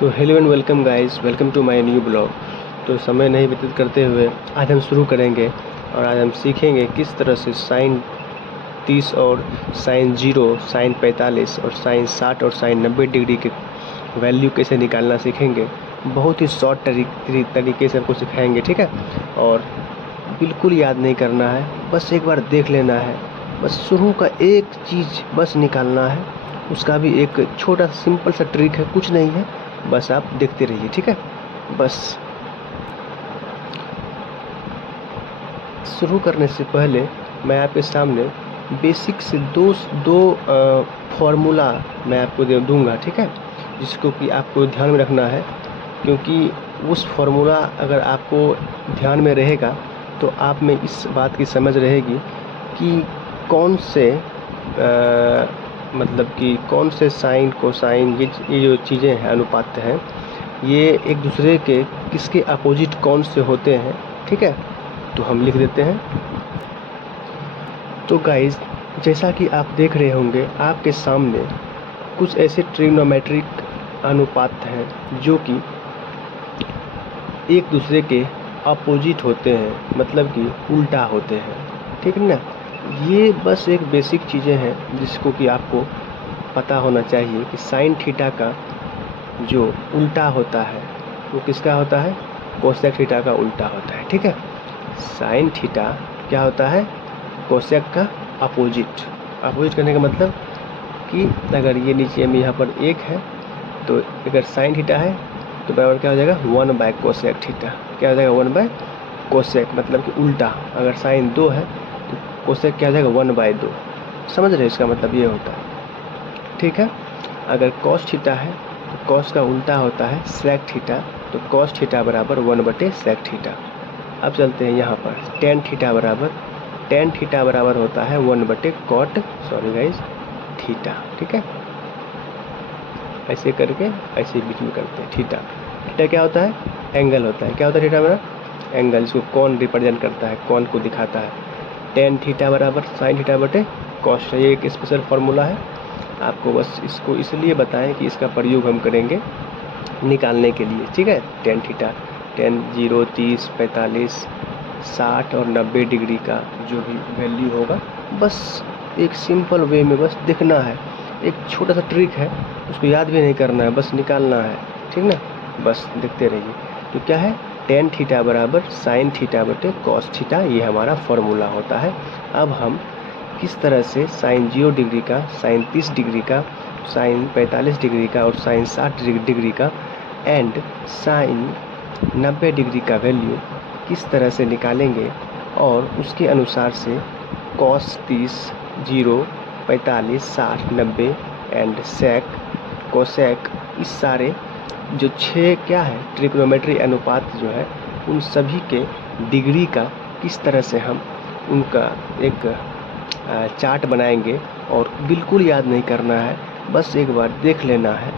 तो hello and welcome guys, welcome to my new blog. तो समय नहीं व्यतीत करते हुए आज हम शुरू करेंगे और आज हम सीखेंगे किस तरह से साइन 30 और साइन 0, साइन 45 और साइन 60 और साइन 90 डिग्री के वैल्यू कैसे निकालना सीखेंगे। बहुत ही शॉर्ट तरीके से हमको सिखाएंगे, ठीक है। और बिल्कुल याद नहीं करना है, बस एक बार देख लेना है। बस शुरू का एक चीज़ बस निकालना है, उसका भी एक छोटा सिंपल सा ट्रिक है, कुछ नहीं है, बस आप देखते रहिए, ठीक है। बस शुरू करने से पहले मैं आपके सामने बेसिक से दो फॉर्मूला मैं आपको दे दूंगा, ठीक है, जिसको कि आपको ध्यान में रखना है। क्योंकि उस फॉर्मूला अगर आपको ध्यान में रहेगा तो आप में इस बात की समझ रहेगी कि कौन से मतलब कि कौन से साइन कोसाइन ये जो चीज़ें हैं, अनुपात हैं, ये एक दूसरे के किसके अपोजिट कौन से होते हैं, ठीक है। तो हम लिख देते हैं। तो गाइस, जैसा कि आप देख रहे होंगे आपके सामने कुछ ऐसे ट्रिग्नोमेट्रिक अनुपात हैं जो कि एक दूसरे के अपोजिट होते हैं, मतलब कि उल्टा होते हैं, ठीक है ना। ये बस एक बेसिक चीज़ें हैं जिसको कि आपको पता होना चाहिए कि साइन थीटा का जो उल्टा होता है वो किसका होता है, कोसेक थीटा का उल्टा होता है, ठीक है। साइन थीटा क्या होता है, कोसेक का अपोजिट। अपोजिट करने का मतलब कि अगर ये नीचे में यहाँ पर 1 है तो अगर साइन थीटा है तो बराबर क्या हो जाएगा, 1 कोसेक थीटा। क्या हो जाएगा, 1 कोसेक, मतलब कि उल्टा। अगर साइन 2 है तो कोसेक क्या हो जाएगा, 1/2। समझ रहे, इसका मतलब ये होता है, ठीक है। अगर कॉस थीटा है तो कॉस का उल्टा होता है सेक थीटा, तो कॉस थीटा बराबर 1/सेक थीटा। अब चलते हैं यहाँ पर टेन थीटा बराबर होता है 1/कॉट थीटा, ठीक है। ऐसे करके ऐसे बीच में करते हैं। थीटा क्या होता है, एंगल होता है। क्या होता है थीटा मेरा, एंगल, इसको कौन रिप्रेजेंट करता है, कौन को दिखाता है। टेन थीटा बराबर साइन थीटा बटे कॉस। ये एक स्पेशल फार्मूला है, आपको बस इसको इसलिए बताएं कि इसका प्रयोग हम करेंगे निकालने के लिए, ठीक है। टेन थीटा, 10, 0, 30, 45, 60 और 90 डिग्री का जो भी वैल्यू होगा, बस एक सिंपल वे में बस दिखना है। एक छोटा सा ट्रिक है, उसको याद भी नहीं करना है, बस निकालना है, ठीक ना। बस देखते रहिए। तो क्या है, टेन थीटा बराबर साइन थीटा बटे कॉस थीटा, ये हमारा फॉर्मूला होता है। अब हम किस तरह से साइन 0 डिग्री का, साइन 30 डिग्री का, साइन 45 डिग्री का और साइन 60 डिग्री का एंड साइन 90 डिग्री का वैल्यू किस तरह से निकालेंगे, और उसके अनुसार से कॉस 30, 0, 45, 60, 90 एंड सेक, कोसेक, इस सारे जो 6 क्या है ट्रिग्नोमेट्री अनुपात जो है, उन सभी के डिग्री का किस तरह से हम उनका एक चार्ट बनाएंगे। और बिल्कुल याद नहीं करना है, बस एक बार देख लेना है,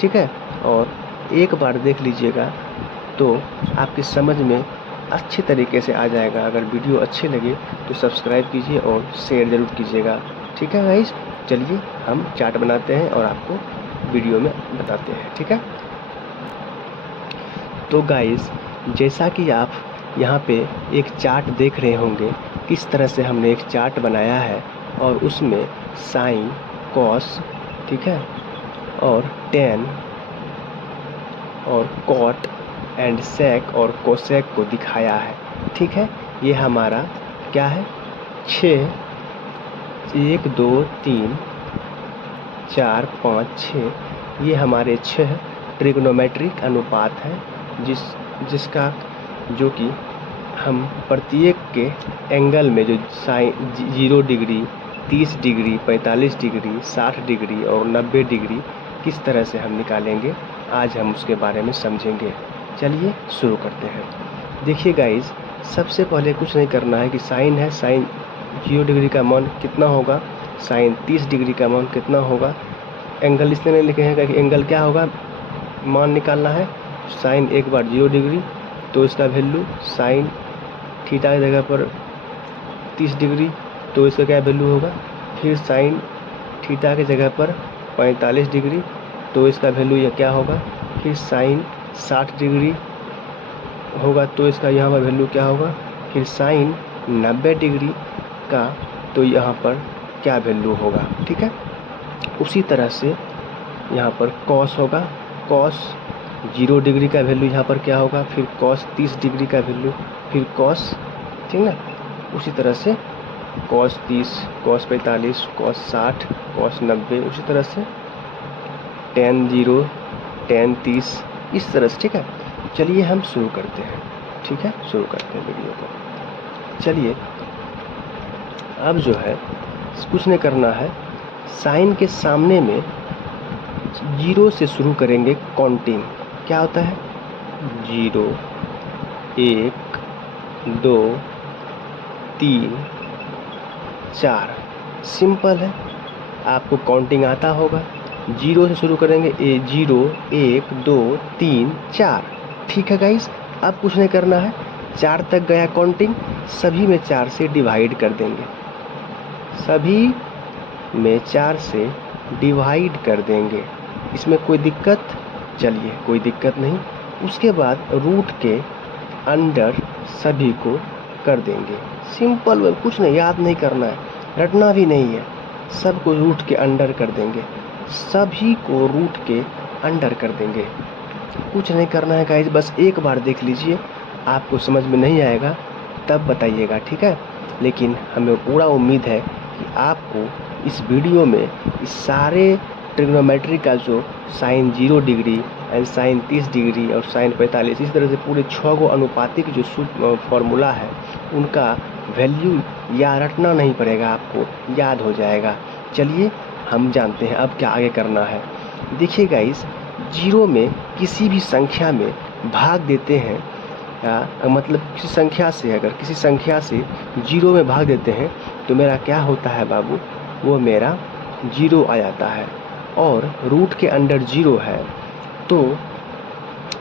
ठीक है। और एक बार देख लीजिएगा तो आपकी समझ में अच्छे तरीके से आ जाएगा। अगर वीडियो अच्छे लगे तो सब्सक्राइब कीजिए और शेयर ज़रूर कीजिएगा, ठीक है गाइस। चलिए हम चार्ट बनाते हैं और आपको वीडियो में बताते हैं, ठीक है। तो गाइस, जैसा कि आप यहाँ पे एक चार्ट देख रहे होंगे, किस तरह से हमने एक चार्ट बनाया है और उसमें साइन, कॉस, ठीक है, और टेन और कॉट एंड सेक और कोसेक को दिखाया है, ठीक है। ये हमारा क्या है, 6, 1, 2, 3, 4, 5, 6, ये हमारे 6 ट्रिग्नोमेट्रिक अनुपात हैं, जिसका जो कि हम प्रत्येक के एंगल में जो sine 0 degree, 30 degree, 45 degree, 60 degree और 90 डिग्री किस तरह से हम निकालेंगे, आज हम उसके बारे में समझेंगे। चलिए शुरू करते हैं। देखिए गाइस, सबसे पहले कुछ नहीं करना है कि साइन है, साइन 0 डिग्री का मान कितना होगा, साइन 30 डिग्री का मान कितना होगा। एंगल इसलिए नहीं लिखे हैं कि एंगल क्या होगा, मान निकालना है। साइन एक बार 0 डिग्री तो इसका वैल्यू साइन थीटा की जगह पर 30 डिग्री तो इसका क्या वैल्यू होगा। फिर साइन थीटा की जगह पर 45 डिग्री तो इसका वैल्यू यह क्या होगा। फिर साइन 60 डिग्री होगा तो इसका यहाँ पर वैल्यू क्या होगा, फिर साइन 90 डिग्री का तो यहाँ पर क्या वैल्यू होगा। ठीक है, उसी तरह से यहाँ पर कॉस होगा, कॉस 0 डिग्री का वैल्यू यहाँ पर क्या होगा, फिर कॉस 30 डिग्री का वैल्यू, फिर कॉस, ठीक ना, उसी तरह से कॉस 30, कॉस 45, कॉस 60, कॉस 90, उसी तरह से tan 0, tan 30, इस तरह से। ठीक है, चलिए हम शुरू करते हैं। ठीक है, शुरू करते हैं वीडियो को। चलिए अब जो है कुछ नहीं करना है, साइन के सामने में 0 से शुरू करेंगे काउंटिंग। क्या होता है 0, 1, 2, 3, 4, सिंपल है, आपको काउंटिंग आता होगा। 0 से शुरू करेंगे, 0, 1, 2, 3, 4। ठीक है गाइस, अब कुछ नहीं करना है, 4 तक गया काउंटिंग, सभी में 4 से डिवाइड कर देंगे, सभी में 4 से डिवाइड कर देंगे। इसमें कोई दिक्कत, चलिए कोई दिक्कत नहीं। उसके बाद रूट के अंडर सभी को कर देंगे, सिंपल, कुछ नहीं, याद नहीं करना है, रटना भी नहीं है, सबको रूट के अंडर कर देंगे, सभी को रूट के अंडर कर देंगे। कुछ नहीं करना है गाइस, बस एक बार देख लीजिए, आपको समझ में नहीं आएगा तब बताइएगा। ठीक है, लेकिन हमें पूरा उम्मीद है कि आपको इस वीडियो में इस सारे ट्रिग्नोमेट्री का जो sine 0 degree and sine 30 degree और साइन 45, इस तरह से पूरे 6 गो अनुपातिक जो फॉर्मूला है उनका वैल्यू या रटना नहीं पड़ेगा, आपको याद हो जाएगा। चलिए हम जानते हैं अब क्या आगे करना है। देखिए गाइस, 0 में किसी भी संख्या में भाग देते हैं, मतलब किसी संख्या से, अगर किसी संख्या से 0 में भाग देते हैं तो मेरा क्या होता है बाबू, वो मेरा 0 आ जाता है। और रूट के अंडर 0 है तो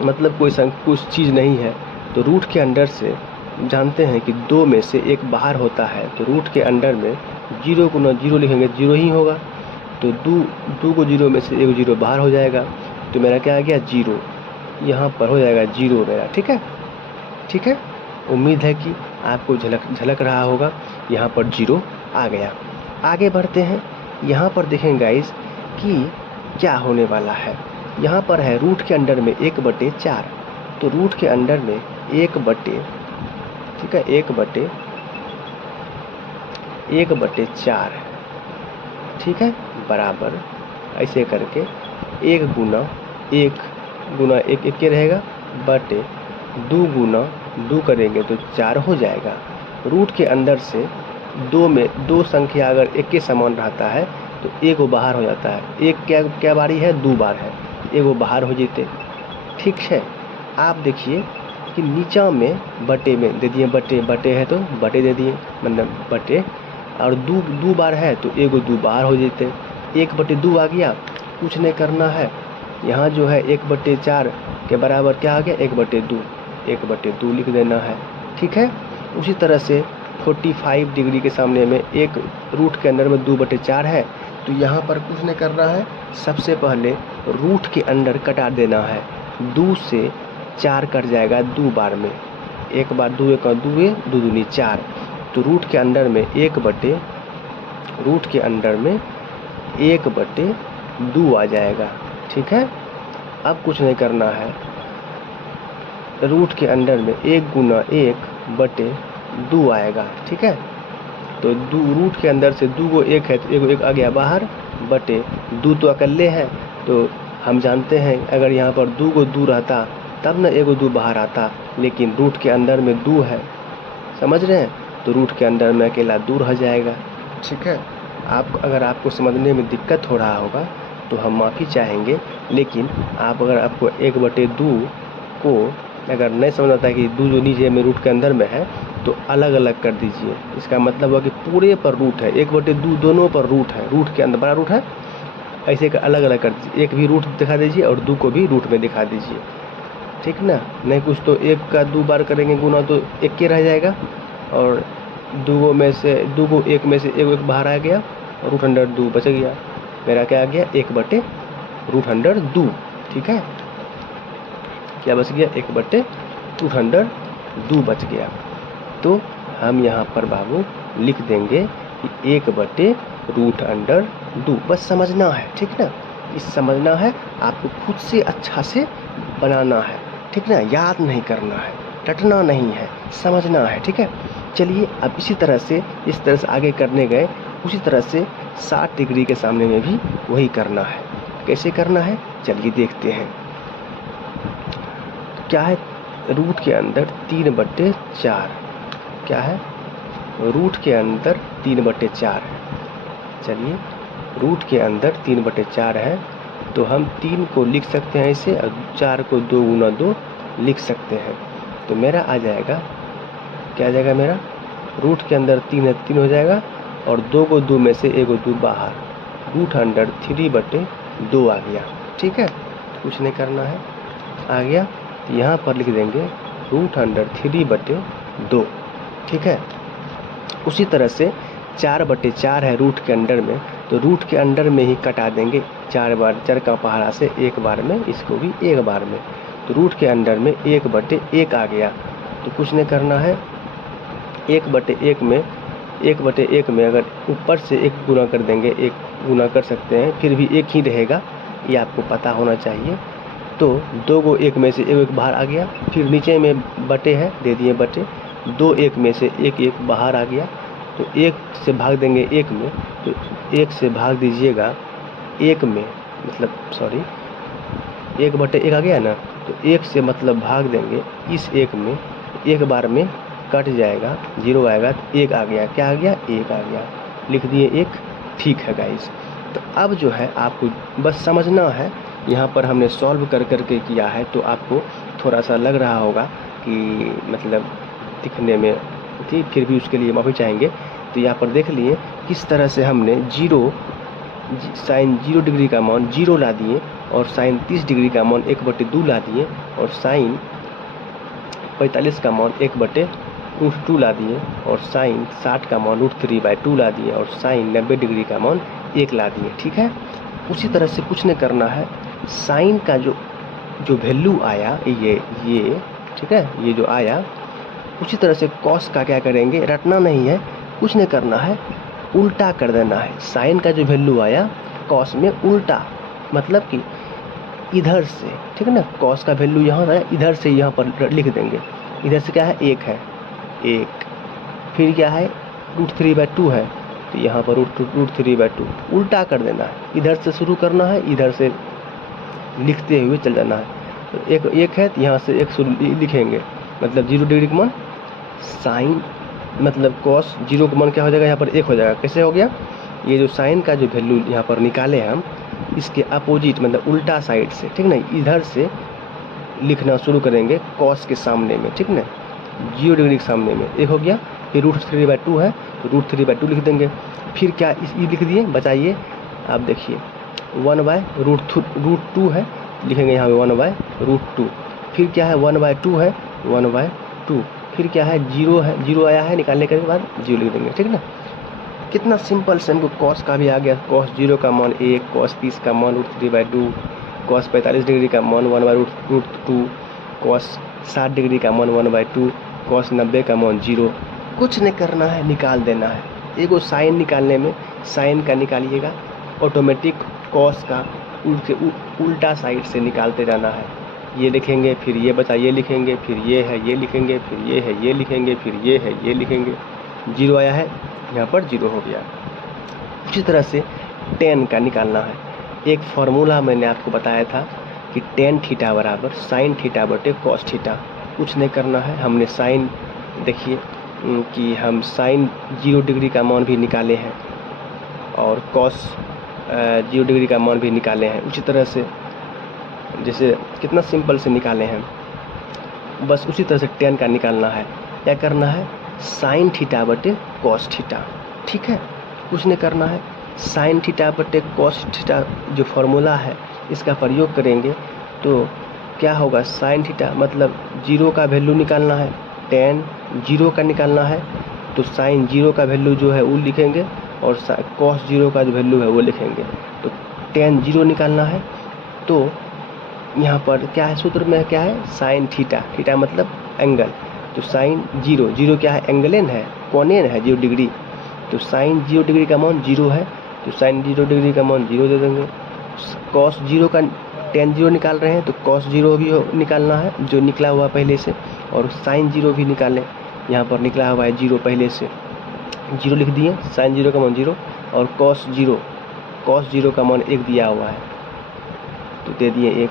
मतलब कुछ चीज़ नहीं है, तो रूट के अंडर से जानते हैं कि 2 में से 1 बाहर होता है, तो रूट के अंडर में 0 को ना 0 लिखेंगे 0 ही होगा, तो 2 को 0 में से 1 0 बाहर हो जाएगा, तो मेरा क्या आ गया 0, यहाँ पर हो जाएगा 0 मेरा। ठीक है, ठीक है, उम्मीद है कि आपको झलक रहा होगा, यहाँ पर 0 आ गया। आगे बढ़ते हैं, यहाँ पर देखें गाइस कि क्या होने वाला है। यहाँ पर है रूट के अंडर में 1/4, तो रूट के अंडर में 1/, ठीक है, 1/4, ठीक है, बराबर ऐसे करके 1 गुना 1 1 रहेगा, बटे 2 गुना 2 करेंगे तो 4 हो जाएगा। रूट के अंदर से 2 में 2 संख्या अगर एक के समान रहता है तो 1 बाहर हो जाता है, 1 क्या बारी है, 2 बार है, 1 बाहर हो जाते। ठीक है, आप देखिए कि नीचा में बटे में दे दिए, बटे है तो बटे दे दिए, मतलब बटे, और 2 बार है तो 1 2 बाहर हो जाते, 1/2 आ गया। कुछ नहीं करना है, यहाँ जो है 1/4 के बराबर क्या आ गया, 1/2 लिख देना है। ठीक है, उसी तरह से 45 डिग्री के सामने में एक रूट के अंदर में 2/4 है, तो यहाँ पर कुछ नहीं करना है, सबसे पहले रूट के अंदर कटा देना है, 2 से 4 कट जाएगा 2 बार में, 1 बार 2 1 2 2 दूनी 4, तो रूट के अंदर में 1/2 आ जाएगा। ठीक है, अब कुछ नहीं करना है, रूट के अंदर में 1 गुना 1/2 आएगा। ठीक है, तो रूट के अंदर से 2 को 1 है तो 1 आ गया बाहर, बटे 2 तो अकेले है, तो हम जानते हैं अगर यहाँ पर 2 को 2 रहता तब ना 1 2 बाहर आता, लेकिन रूट के अंदर में 2 है, समझ रहे हैं, तो रूट के अंदर में अकेला 2 रह जाएगा। ठीक है, अगर आपको समझने में दिक्कत हो रहा होगा तो हम माफ़ी चाहेंगे, लेकिन अगर आपको 1/2 को अगर नहीं समझ आता कि 2 जो नीचे में रूट के अंदर में है तो अलग अलग कर दीजिए, इसका मतलब हुआ कि पूरे पर रूट है, 1/2 दोनों पर रूट है, रूट के अंदर बड़ा रूट है, ऐसे का अलग अलग कर दीजिए, 1 भी रूट दिखा दीजिए और 2 को भी रूट में दिखा दीजिए। ठीक ना, नहीं कुछ तो 1 का 2 बार करेंगे गुना तो 1 के रह जाएगा, और 2 में से 2 को 1 में से 1 बाहर आ गया, √2 बच गया, मेरा क्या आ गया 1/√2। ठीक है, क्या बच गया, 1/√2 बच गया। तो हम यहाँ पर बाबू लिख देंगे कि 1/√2। बस समझना है, ठीक ना, इस समझना है, आपको खुद से अच्छा से बनाना है, ठीक ना, याद नहीं करना है, रटना नहीं है, समझना है, ठीक है। चलिए अब इसी तरह से इस तरह से आगे करने गए, उसी तरह से 60 डिग्री के सामने में भी वही करना है। कैसे करना है चलिए देखते हैं। क्या है, रूट के अंदर 3/4, क्या है, रूट के अंदर 3/4 है। चलिए रूट के अंदर 3/4 है, तो हम 3 को लिख सकते हैं ऐसे और 4 को 2 गुना 2 लिख सकते हैं। तो मेरा आ जाएगा, क्या आ जाएगा मेरा, रूट के अंदर 3 है, 3 हो जाएगा और 2 को 2 में से 1 को 2 बाहर, √3/2 आ गया, ठीक है। कुछ नहीं करना है, आ गया। तो यहाँ पर लिख देंगे √3/2, ठीक है। उसी तरह से 4/4 है रूट के अंडर में, तो रूट के अंडर में ही कटा देंगे 4 बार, 4 का पहाड़ा से 1 बार में, इसको भी 1 बार में। तो रूट के अंडर में 1/1 आ गया। तो कुछ नहीं करना है, 1/1 में अगर ऊपर से 1 गुना कर देंगे, 1 गुना कर सकते हैं, फिर भी 1 ही रहेगा, ये आपको पता होना चाहिए। तो 2 को 1 में से 1 बाहर आ गया, फिर नीचे में बटे है, दे दिए बटे, 2 1 में से 1 बाहर आ गया। तो 1 से भाग देंगे 1 में, तो 1 से भाग दीजिएगा 1 में, मतलब सॉरी 1/1 आ गया ना, तो 1 से मतलब भाग देंगे इस 1 में, 1 बार में कट जाएगा, 0 आएगा, तो 1 आ गया, क्या आ गया, 1 आ गया, लिख दिए 1, ठीक है गाइस। तो अब जो है आपको बस समझना है, यहाँ पर हमने सॉल्व कर करके किया है, तो आपको थोड़ा सा लग रहा होगा कि मतलब दिखने में, ठीक, फिर भी उसके लिए माफ़ी चाहेंगे। तो यहाँ पर देख लिए किस तरह से हमने साइन 0 डिग्री का मान 0 ला दिए, और साइन 30 डिग्री का मान 1/2 ला दिए, और साइन 45 का मान 1/√2 ला दिए, और साइन 60 का मान √3/2 ला दिए, और साइन 90 डिग्री का मान 1 ला दिए, ठीक है। उसी तरह से कुछ नहीं करना है, साइन का जो वैल्यू आया ये ठीक है, ये जो आया, उसी तरह से कॉस का क्या करेंगे, रटना नहीं है, कुछ नहीं करना है, उल्टा कर देना है। साइन का जो वैल्यू आया कॉस में उल्टा, मतलब कि इधर से, ठीक है ना, कॉस का वैल्यू यहाँ आया, इधर से यहाँ पर लिख देंगे, इधर से क्या है, 1 है, 1, फिर क्या है, √3/2 है, तो यहाँ पर √3/2 उल्टा कर देना है, इधर से शुरू करना है, इधर से लिखते हुए चल जाना है। तो 1 है, तो यहाँ से 1 लिखेंगे, मतलब 0 डिग्री का मान, साइन मतलब कॉस 0 का मान क्या हो जाएगा, यहाँ पर 1 हो जाएगा। कैसे हो गया, ये जो साइन का जो वैल्यू यहाँ पर निकाले हम, इसके अपोजिट मतलब उल्टा साइड से, ठीक ना, इधर से लिखना शुरू करेंगे कॉस के सामने में, ठीक ना, 0 डिग्री के सामने में 1 हो गया। फिर √3/2 है, तो √3/2 लिख देंगे। फिर क्या लिख दिए, बचाइए, आप देखिए 1/√2 है, लिखेंगे यहाँ पे 1/√2। फिर क्या है, 1/2 है, 1/2। फिर क्या है, 0 है, 0 आया है, निकालने के बाद 0 लिख देंगे, ठीक ना। कितना सिंपल से हमको कॉस का भी आ गया, कॉस 0 का मान 1, कॉस 30 का मान √3/2, कॉस 45 डिग्री का मान 1/√2, कॉस 60 डिग्री का मान 1/2, कॉस 90 का मान 0। कुछ नहीं करना है, निकाल देना है। एगो साइन निकालने में साइन का निकालिएगा, ऑटोमेटिक कॉस का उल्टा साइड से निकालते जाना है। ये लिखेंगे, फिर ये बचा, ये लिखेंगे, फिर ये है, ये लिखेंगे, फिर ये है, ये लिखेंगे, फिर ये है, ये लिखेंगे। 0 आया है, यहाँ पर 0 हो गया। उसी तरह से tan का निकालना है। एक फार्मूला मैंने आपको बताया था कि tan थीटा बराबर साइन थीटा बटे कॉस थीटा। कुछ नहीं करना है, हमने साइन, देखिए कि हम साइन 0 डिग्री का मान भी निकाले हैं और कॉस 0 डिग्री का मान भी निकाले हैं। उसी तरह से जैसे कितना सिंपल से निकाले हैं, बस उसी तरह से tan का निकालना है। क्या करना है, साइन थीटा बटे कॉस थीटा, ठीक है। कुछ नहीं करना है, साइन थीटा बटे कॉस थीटा जो फार्मूला है इसका प्रयोग करेंगे तो क्या होगा, साइन थीटा मतलब 0 का वैल्यू निकालना है, tan 0 का निकालना है, तो साइन 0 का वैल्यू जो है वो लिखेंगे और कॉस 0 का जो वैल्यू है वो लिखेंगे। तो tan 0 निकालना है, तो यहाँ पर क्या है, सूत्र में क्या है, साइन थीटा, थीटा मतलब एंगल, तो साइन जीरो, जीरो क्या है, एंगलेन है, कोनेन है 0 डिग्री, तो साइन 0 डिग्री का मान 0 है, तो साइन 0 डिग्री का मान 0 दे देंगे। कॉस 0 का टेन 0 निकाल रहे हैं तो कॉस 0 भी निकालना है जो निकला हुआ पहले से, और साइन 0 भी निकालें, यहाँ पर निकला हुआ है 0 पहले से, 0 लिख दिए, साइन 0 का मान 0 और कॉस 0 का मान 1 दिया हुआ है तो दे दिए 1,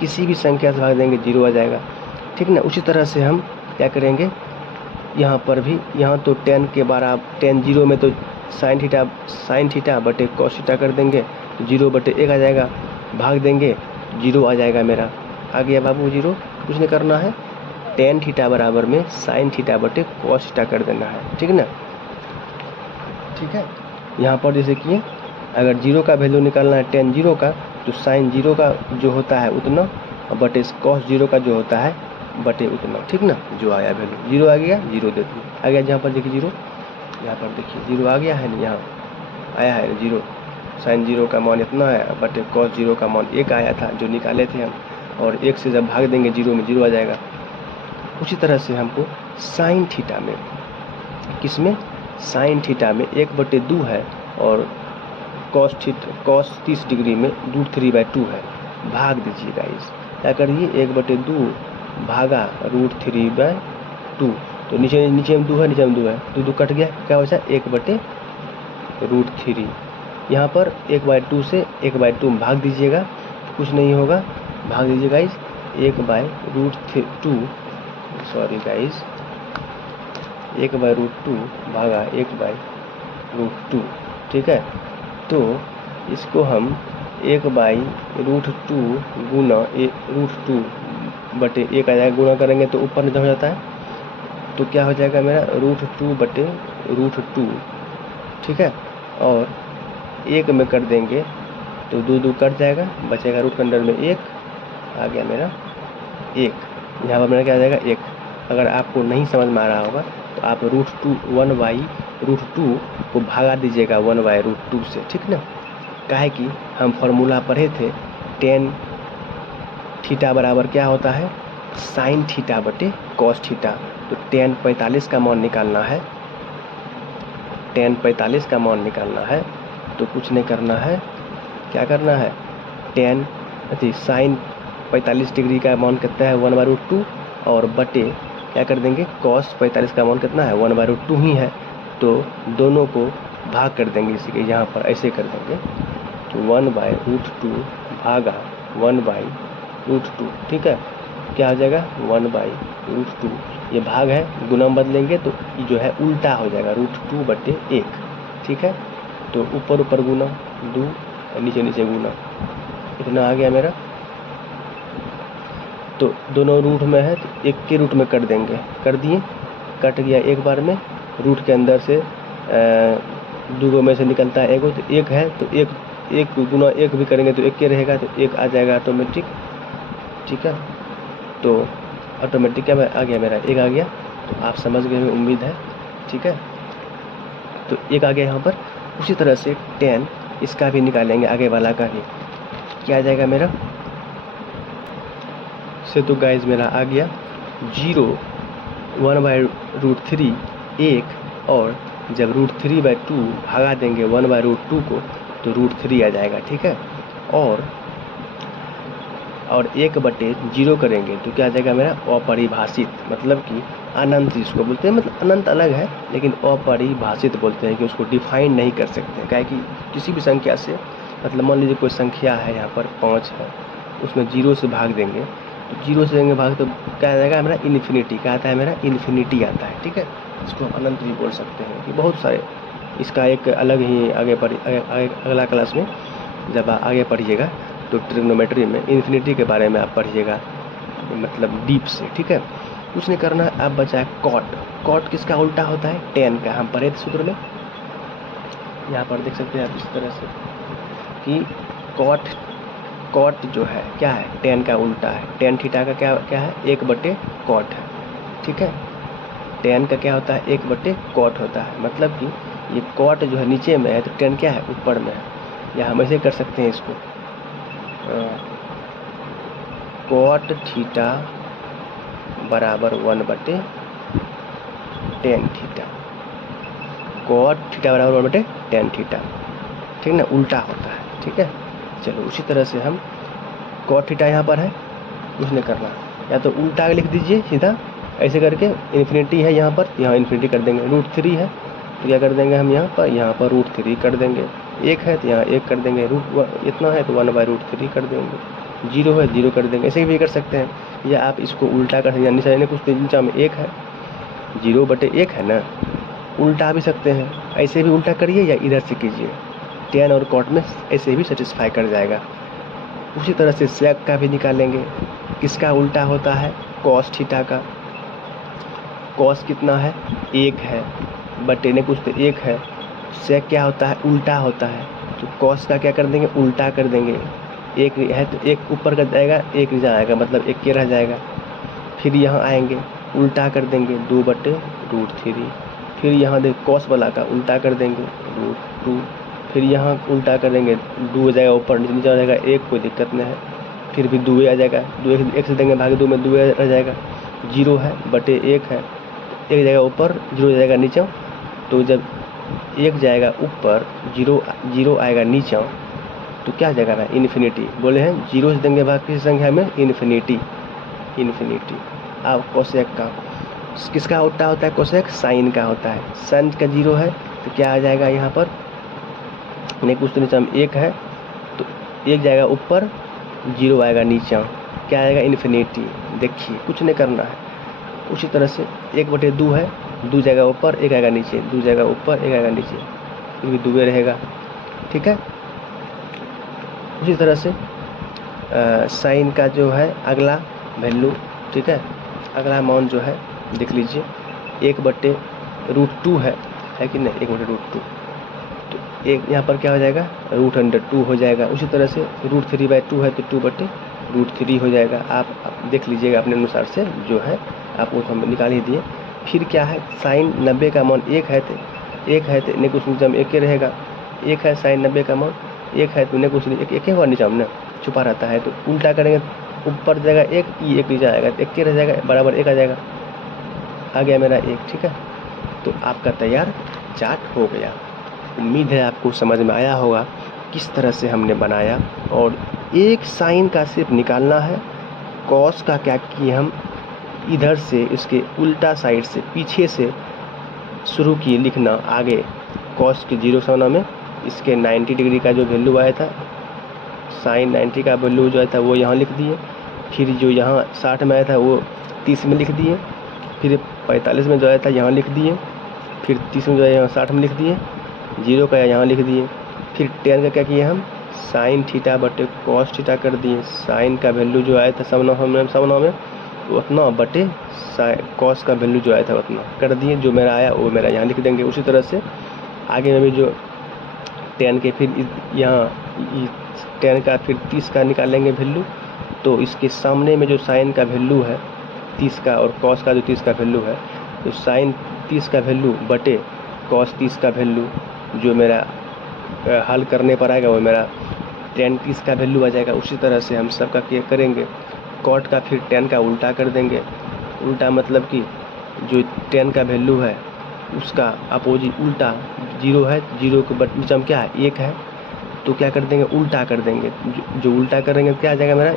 किसी भी संख्या से भाग देंगे 0 आ जाएगा, ठीक ना। उसी तरह से हम क्या करेंगे, यहाँ पर भी, यहाँ तो टेन के बराबर, टेन 0 में तो साइन थीटा बटे कॉस थीटा कर देंगे, 0 बटे 1 आ जाएगा, भाग देंगे 0 आ जाएगा मेरा, आ गया बाबू 0, कुछ नहीं करना है, टेन थीटा बराबर में साइन थीटा बटे कॉस थीटा कर देना है, ठीक ना। ठीक है, यहाँ पर जैसे कि अगर 0 का वैल्यू निकालना है टेन 0 का, तो साइन 0 का जो होता है उतना बटे कॉस 0 का जो होता है बटे उतना, ठीक ना। जो आया वैल्यू 0 आ गया, 0 दे दिए, आ गया, जहाँ पर देखिए 0, यहाँ पर देखिए 0 आ गया है ना, यहाँ आया है 0, साइन 0 का मान इतना है बटे कॉस 0 का मान 1 आया था जो निकाले थे हम, और 1 से जब भाग देंगे 0 में 0 आ जाएगा। उसी तरह से हमको साइन थीटा में, किसमें, साइन थीटा में 1/2 है और कॉस 30 डिग्री में √3/2 है, भाग दीजिएगा इस, क्या करिए 1/2 भागा √3/2, तो नीचे में 2 है, नीचे में 2 है, 2 कट गया, क्या बचा 1/√3, यहाँ पर 1/2 से 1/2 भाग दीजिएगा, कुछ नहीं होगा, भाग दीजिएगा इस 1/√2, सॉरी गाइस 1/√2 भागा 1/√2, ठीक है। तो इसको हम 1/√2 गुना √2 बटे 1 आ जाएगा, गुना करेंगे तो ऊपर नीचे हो जाता है, तो क्या हो जाएगा मेरा √2 बटे √2, ठीक है, और 1 में कर देंगे तो 2 कट जाएगा, बचेगा रूट के अंदर में 1, आ गया मेरा 1, यहाँ पर मेरा क्या आ जाएगा 1। अगर आपको नहीं समझ में आ रहा होगा तो आप √2 को भागा दीजिएगा 1/√2 से, ठीक ना। काहे कि हम फॉर्मूला पढ़े थे टेन थीटा बराबर क्या होता है, साइन थीटा बटे कॉस थीटा, तो टेन 45 का मान निकालना है, टेन 45 का मान निकालना है, तो कुछ नहीं करना है, क्या करना है, टेन साइन 45 डिग्री का मान कितना है 1/√2, और बटे क्या कर देंगे कॉस 45 का मान कितना है 1/√2 ही है, तो दोनों को भाग कर देंगे, इसी के यहाँ पर ऐसे कर देंगे, तो 1/√2 भागा 1/√2, ठीक है, क्या हो जाएगा 1/√2, ये भाग है, गुना में बदलेंगे तो जो है उल्टा हो जाएगा √2/1, ठीक है, तो ऊपर ऊपर गुना 2, नीचे नीचे गुना, इतना आ गया मेरा। तो दोनों रूट में है तो एक के रूट में कर देंगे, कर दिए, कट गया एक बार में, रूट के अंदर से 2 में से निकलता है एगो, तो 1 है तो 1 गुना 1 भी करेंगे तो 1 के रहेगा, तो 1 आ जाएगा ऑटोमेटिक, ठीक है, तो ऑटोमेटिक क्या आ गया मेरा 1 आ गया, तो आप समझ गए हमें उम्मीद है, ठीक है, तो 1 आ गया यहाँ पर। उसी तरह से टेन इसका भी निकालेंगे, आगे वाला का भी, क्या आ जाएगा मेरा से, तो गाइज मेरा आ गया 0, 1/√3 1, और जब √3/2 भागा देंगे 1/√2 को तो √3 आ जाएगा, ठीक है, और 1/0 करेंगे तो क्या आ जाएगा मेरा अपरिभाषित, मतलब कि अनंत जिसको बोलते हैं, मतलब अनंत अलग है लेकिन अपरिभाषित बोलते हैं कि उसको डिफाइन नहीं कर सकते, क्या कि किसी भी संख्या से, मतलब मान लीजिए कोई संख्या है यहाँ पर 5 है, उसमें 0 से भाग देंगे, तो 0 से देंगे भाग तो क्या आ जाएगा मेरा इन्फिनिटी, क्या आता है मेरा इन्फिनिटी आता है, ठीक है, इसको हम अनंत भी बोल सकते हैं, कि बहुत सारे, इसका एक अलग ही आगे अगला क्लास में जब आगे पढ़िएगा तो ट्रिग्नोमेट्री में इन्फिनिटी के बारे में आप पढ़िएगा, मतलब डीप से, ठीक है, कुछ नहीं करना है। अब बचा है कॉट किसका उल्टा होता है, टेन का, हम पढ़े थे सूत्र में, यहाँ पर देख सकते हैं आप इस तरह से कि कॉट जो है क्या है, टेन का उल्टा है, टेन थीटा का क्या है 1/cot है, ठीक है, टेन का क्या होता है 1/cot होता है, मतलब कि ये कॉट जो है नीचे में है तो टेन क्या है ऊपर में है, या हम ऐसे कर सकते हैं इसको, कॉट थीटा बराबर 1/tan थीटा। कॉट थीटा बराबर 1/tan थीटा, ठीक ना, उल्टा होता है। ठीक है, चलो उसी तरह से हम कॉट थीटा यहाँ पर है, कुछ नहीं करना, या तो उल्टा लिख दीजिए सीधा ऐसे करके, इन्फिनिटी है यहाँ पर, यहाँ इन्फिनिटी कर देंगे। √3 है तो क्या कर देंगे हम यहाँ पर √3 कर देंगे। 1 है तो यहाँ 1 कर देंगे, इतना है तो 1/√3 कर देंगे। 0 है 0 कर देंगे। ऐसे भी कर सकते हैं, या आप इसको उल्टा कर सकते हैं, नीचे कुछ नीचा में 1 है, 0/1 है ना, उल्टा भी सकते हैं। ऐसे भी उल्टा करिए या इधर से कीजिए, tan और cot में ऐसे भी सेटिस्फाई कर जाएगा। उसी तरह से sec का भी निकालेंगे। किसका उल्टा होता है? cos थीटा का। cos कितना है? 1 है, बटे ने कुछ तो 1 है। sec क्या होता है? उल्टा होता है। तो cos का क्या कर देंगे? उल्टा कर देंगे। 1 है तो 1 ऊपर कर जाएगा, 1 नीचे आएगा, मतलब 1 के रह जाएगा। फिर यहाँ आएंगे, उल्टा कर देंगे 2/√3। फिर यहाँ देख cos वाला का उल्टा कर देंगे √2। फिर यहाँ उल्टा कर देंगे, 2 हो जाएगा ऊपर, नीचे आ जाएगा 1, कोई दिक्कत नहीं है। फिर भी 2 आ जाएगा, 2 1 से देंगे भागे 2 में 2 रह जाएगा। 0 है बटे 1 है, 1 जाएगा ऊपर, 0 जाएगा नीचे। तो जब 1 जाएगा ऊपर, 0 आएगा नीचे, तो क्या जाएगा भाई? इन्फिनिटी। बोले हैं 0 से देंगे भाग किस संख्या में? इन्फिनिटी। अब कोसेक का किसका उल्टा होता है? कोसेक साइन का होता है। साइन का 0 है तो क्या आ जाएगा यहाँ पर? नहीं कुछ तो नीचे में 1 है तो 1 जाएगा ऊपर, 0 आएगा नीचे, क्या आएगा? इन्फिनिटी। देखिए कुछ नहीं करना है। उसी तरह से 1/2 है, 2 जाएगा ऊपर, 1 आएगा नीचे, 2 जाएगा ऊपर, 1 आएगा नीचे, फिर भी 2 रहेगा। ठीक है, उसी तरह से साइन का जो है अगला वैल्यू, ठीक है, अगला मान जो है देख लीजिए, 1/√2 है कि नहीं? 1/√2, तो एक यहाँ पर क्या हो जाएगा? √2 हो जाएगा। उसी तरह से √3/2 है तो 2/√3 हो जाएगा। आप देख लीजिएगा अपने अनुसार से, जो है आप वो हम निकाल ही दिए। फिर क्या है? साइन 90 का मान 1 है तो नहीं कुछ नीचे में 1 रहेगा। 1 है साइन 90 का मान 1 है तो नहीं कुछ 1 होगा, नीचे में छुपा रहता है। तो उल्टा करेंगे, ऊपर जाएगा 1, 1 नीचे आएगा, 1 रह जाएगा, बराबर 1 आ जाएगा। आ गया मेरा 1। ठीक है, तो आपका तैयार चार्ट हो गया। उम्मीद है आपको समझ में आया होगा किस तरह से हमने बनाया। और एक साइन का सिर्फ निकालना है, कॉस का क्या किए हम, इधर से इसके उल्टा साइड से पीछे से शुरू किए लिखना। आगे कॉस के 0 सामना में इसके 90 डिग्री का जो वैल्यू आया था, साइन 90 का वैल्यू जो आया था वो यहाँ लिख दिए। फिर जो यहाँ 60 में आया था वो 30 में लिख दिए। फिर 45 में जो आया था यहाँ लिख दिए। फिर 30 में जो है यहाँ 60 में लिख दिए। 0 का यहाँ लिख दिए। फिर tan का क्या किए हम? साइन थीटा बटे कॉस थीटा कर दिए। साइन का वैल्यू जो आया था सामना में उतना बटे कॉस का वैल्यू जो आया था उतना कर दिए। जो मेरा आया वो मेरा यहाँ लिख देंगे। उसी तरह से आगे में भी जो tan के फिर यहाँ tan का फिर 30 का निकालेंगे वैल्यू। तो इसके सामने में जो साइन का वैल्यू है 30 का और कॉस का जो 30 का वैल्यू है, तो साइन 30 का वैल्यू बटे कॉस 30 का वैल्यू जो मेरा हल करने पर आएगा वो मेरा tan 30 का वैल्यू आ जाएगा। उसी तरह से हम सबका क्या करेंगे? कॉट का फिर tan का उल्टा कर देंगे। उल्टा मतलब कि जो tan का वैल्यू है उसका अपोजिट उल्टा 0 है, 0 के बट नीचे में क्या है? 1 है, तो क्या कर देंगे? उल्टा कर देंगे। जो उल्टा करेंगे क्या आ जाएगा? मेरा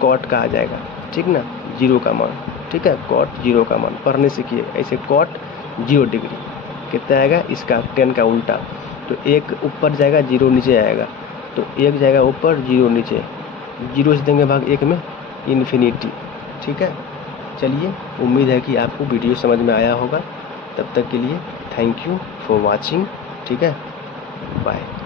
कॉट का आ जाएगा। ठीक ना, 0 का मान। ठीक है, कॉट 0 का मान पढ़ने सीखिए। ऐसे कॉट 0 डिग्री कितना आएगा? इसका tan का उल्टा, तो 1 ऊपर जाएगा, 0 नीचे आएगा, तो 1 जाएगा ऊपर, 0 नीचे, 0 से देंगे भाग 1 में इन्फिनिटी। ठीक है, चलिए उम्मीद है कि आपको वीडियो समझ में आया होगा। तब तक के लिए थैंक यू फॉर वॉचिंग। ठीक है, बाय।